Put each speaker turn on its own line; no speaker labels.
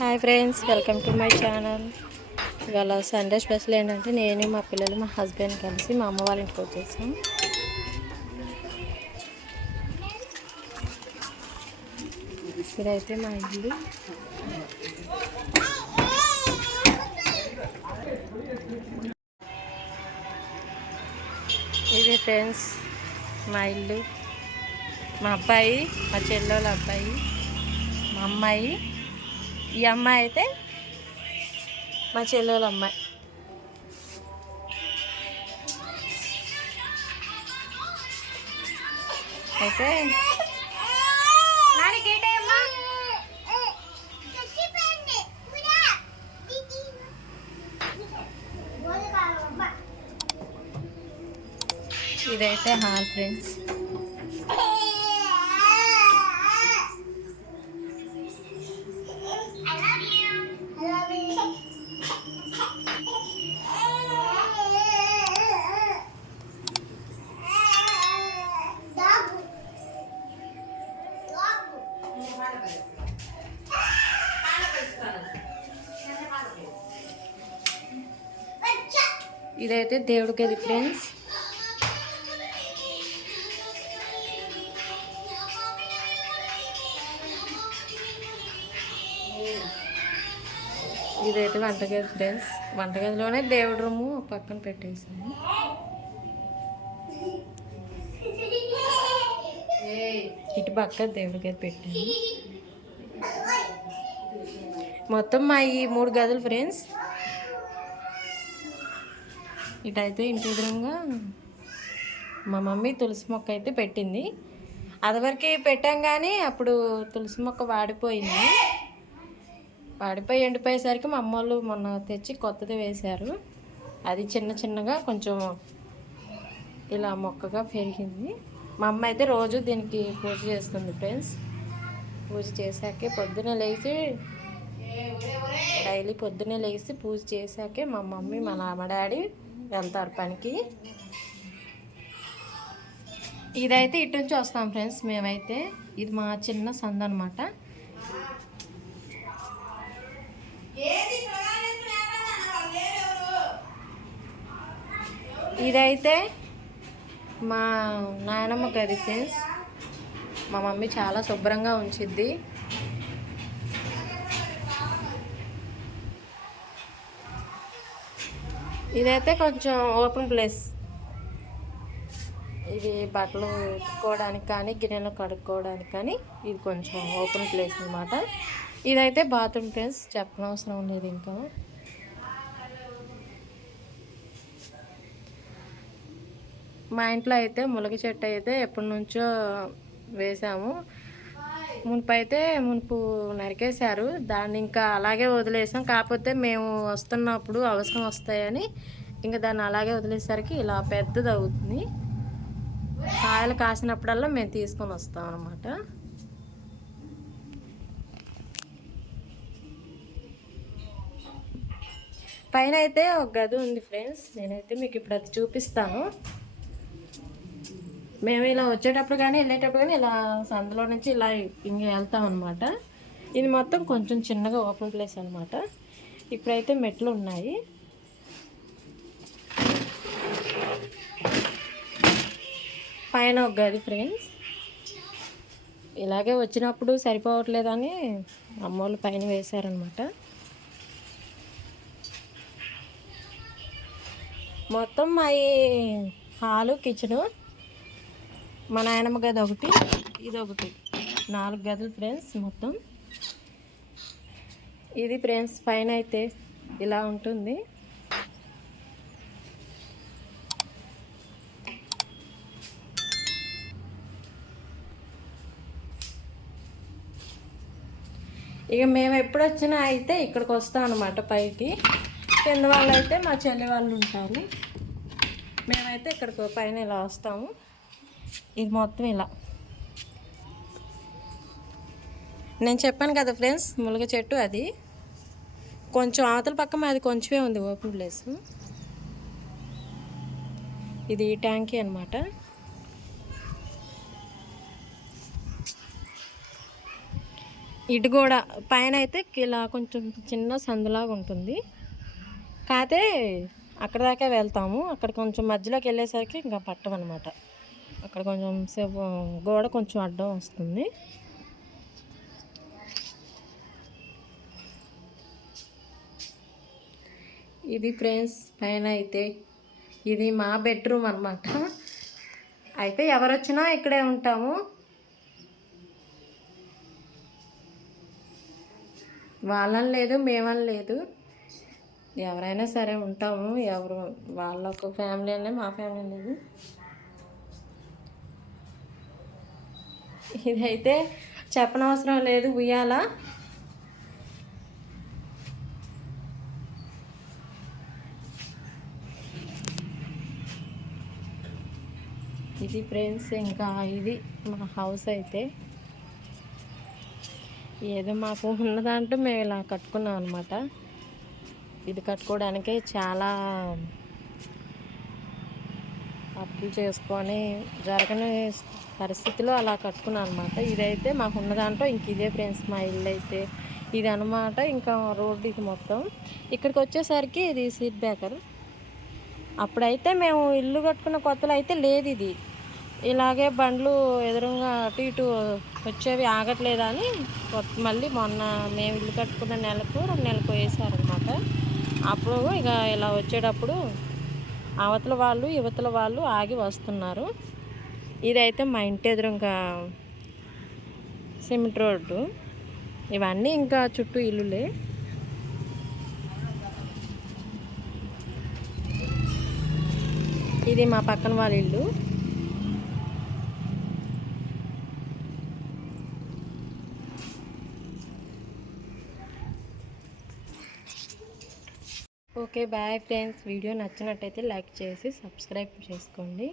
Hi friends welcome to my channel. ఇవాళ Sunday special ఏంటంటే నేను మా పిల్లలు మా హస్బెండ్ కలిసి మా అమ్మ వాళ్ళ ఇంటికి వచ్చేసాం. ఇదైతే మా ఇల్లు. ఇది ఫ్రెండ్స్ మా ఇల్లు. మా అబ్బాయి మా చెల్లెళ్ళ అబ్బాయి మా అమ్మాయి. ఈ అమ్మాయి అయితే మా చెల్లెల అమ్మాయి. అయితే ఇదైతే హాల్ ఫ్రెండ్స్. ఇదైతే దేవుడికి అది ఫ్రెండ్స్. ఇదైతే వంటగది ఫ్రెండ్స్. వంటగదిలోనే దేవుడి రూము పక్కన పెట్టేసాము ఇటు పక్క దేవుడి గది పెట్టాను. మొత్తం మా ఈ మూడు గదులు ఫ్రెండ్స్. ఇటైతే ఇంటి ఎదురుగా మా మమ్మీ తులసి మొక్క అయితే పెట్టింది. అదివరకు పెట్టాం కానీ అప్పుడు తులసి మొక్క వాడిపోయింది. వాడిపోయి ఎండిపోయేసరికి మా అమ్మ వాళ్ళు మొన్న తెచ్చి కొత్తది వేశారు. అది చిన్న చిన్నగా కొంచెం ఇలా మొక్కగా పెరిగింది. మా అమ్మ అయితే రోజు దీనికి పూజ చేస్తుంది ఫ్రెండ్స్. పూజ చేశాకే పొద్దున లేచి డైలీ పొద్దున్నే లేచి పూజ చేశాకే మా మమ్మీ మా నాన్న డాడీ వెళ్తారు పనికి. ఇదైతే ఇటు నుంచి వస్తాం ఫ్రెండ్స్ మేమైతే. ఇది మా చిన్న సంద అనమాట ఇదైతే మా నాయనమ్మ గది ఫ్రెండ్స్. మా మమ్మీ చాలా శుభ్రంగా ఉంచిద్ది. ఇదైతే కొంచెం ఓపెన్ ప్లేస్. ఇది బట్టలు ఉతుక్కోవడానికి కానీ గిన్నెలు కడుక్కోవడానికి కానీ ఇది కొంచెం ఓపెన్ ప్లేస్ అనమాట ఇదైతే బాత్రూమ్ ప్లేస్ చెప్పనవసరం లేదు ఇంకా. మా ఇంట్లో అయితే ములగ చెట్టు అయితే ఎప్పటి నుంచో వేసాము. మునుపు అయితే మునుపు నరికేశారు. దాన్ని ఇంకా అలాగే వదిలేసాం. కాకపోతే మేము వస్తున్నప్పుడు అవసరం వస్తాయని ఇంకా దాన్ని అలాగే వదిలేసరికి ఇలా పెద్దది అవుతుంది. కాయలు కాసినప్పుడల్లా మేము తీసుకొని వస్తాం అనమాట పైన అయితే ఒక గది ఉంది ఫ్రెండ్స్. నేనైతే మీకు ఇప్పుడు అది చూపిస్తాను. మేము ఇలా వచ్చేటప్పుడు కానీ వెళ్ళేటప్పుడు కానీ ఇలా సందులో నుంచి ఇలా ఇంక వెళ్తాం అనమాట ఇది మొత్తం కొంచెం చిన్నగా ఓపెన్ ప్లేస్ అనమాట ఇప్పుడైతే మెట్లు ఉన్నాయి. పైన ఒక గది ఫ్రెండ్స్. ఇలాగే వచ్చినప్పుడు సరిపోవట్లేదని అమ్మోళ్ళు పైన వేశారనమాట మొత్తం మా ఈ హాలు కిచెను మా నాయనమ్మ గది ఒకటి ఇది ఒకటి నాలుగు గదులు ఫ్రెండ్స్ మొత్తం. ఇది ఫ్రెండ్స్ పైన అయితే ఇలా ఉంటుంది. ఇక మేము ఎప్పుడు వచ్చినా అయితే ఇక్కడికి వస్తాం అనమాట పైకి. కింద వాళ్ళు అయితే మా చెల్లి వాళ్ళు ఉంటారు. మేమైతే ఇక్కడికి పైన ఇలా వస్తాము. ఇది మొత్తం ఇలా. నేను చెప్పాను కదా ఫ్రెండ్స్ ములగ చెట్టు అది. కొంచెం అవతల పక్క అది కొంచెమే ఉంది ఓపెన్ ప్లేస్. ఇది ట్యాంకీ అనమాట ఇటు కూడా పైన అయితే ఇలా కొంచెం చిన్న సందులాగా ఉంటుంది. కాకపోతే అక్కడ దాకా వెళ్తాము. అక్కడ కొంచెం మధ్యలోకి వెళ్ళేసరికి ఇంకా పట్టమన్నమాట అక్కడ కొంచెం సేపు గోడ కొంచెం అడ్డం వస్తుంది. ఇది ఫ్రెండ్స్ పైన అయితే ఇది మా బెడ్రూమ్ అనమాట అయితే ఎవరు వచ్చినా ఇక్కడే ఉంటాము. వాళ్ళని లేదు మేమని లేదు. ఎవరైనా సరే ఉంటాము. ఎవరు వాళ్ళ ఒక ఫ్యామిలీ అనే మా ఫ్యామిలీ అనేది ఇదైతే చెప్పనవసరం లేదు ఉయ్యాల. ఇది ఫ్రెండ్స్ ఇంకా ఇది మా హౌస్ అయితే. ఏదో మాకు ఉన్న మేము ఇలా కట్టుకున్నాం అనమాట ఇది కట్టుకోవడానికి చాలా అప్పులు చేసుకొని జరగని పరిస్థితిలో అలా కట్టుకున్నాను అనమాట ఇదైతే మాకున్న దాంట్లో ఇంక ఇదే ఫ్రెండ్స్ మా ఇల్లు అయితే. ఇది అనమాట ఇంకా రోడ్డు ఇది మొత్తం. ఇక్కడికి వచ్చేసరికి ఇది సీట్ బ్రేకర్. అప్పుడైతే మేము ఇల్లు కట్టుకున్న కొత్తలో అయితే లేదు ఇది. ఇలాగే బండ్లు ఎదురుగా అటు ఇటు వచ్చేవి ఆగట్లేదని కొత్త మళ్ళీ మొన్న మేము ఇల్లు కట్టుకున్న నెలకు రెండు నెలకు వేసారనమాట అప్పుడు ఇక ఇలా వచ్చేటప్పుడు అవతల వాళ్ళు యువతల వాళ్ళు ఆగి వస్తున్నారు. ఇదైతే మా ఇంటి ఎదురుగా సిమెంట్ రోడ్డు. ఇవన్నీ ఇంకా చుట్టూ ఇల్లులే. ఇది మా పక్కన వాళ్ళ ఇల్లు. Okay bye friends. వీడియో నచ్చినట్టయితే లైక్ చేసి సబ్స్క్రైబ్ చేసుకోండి.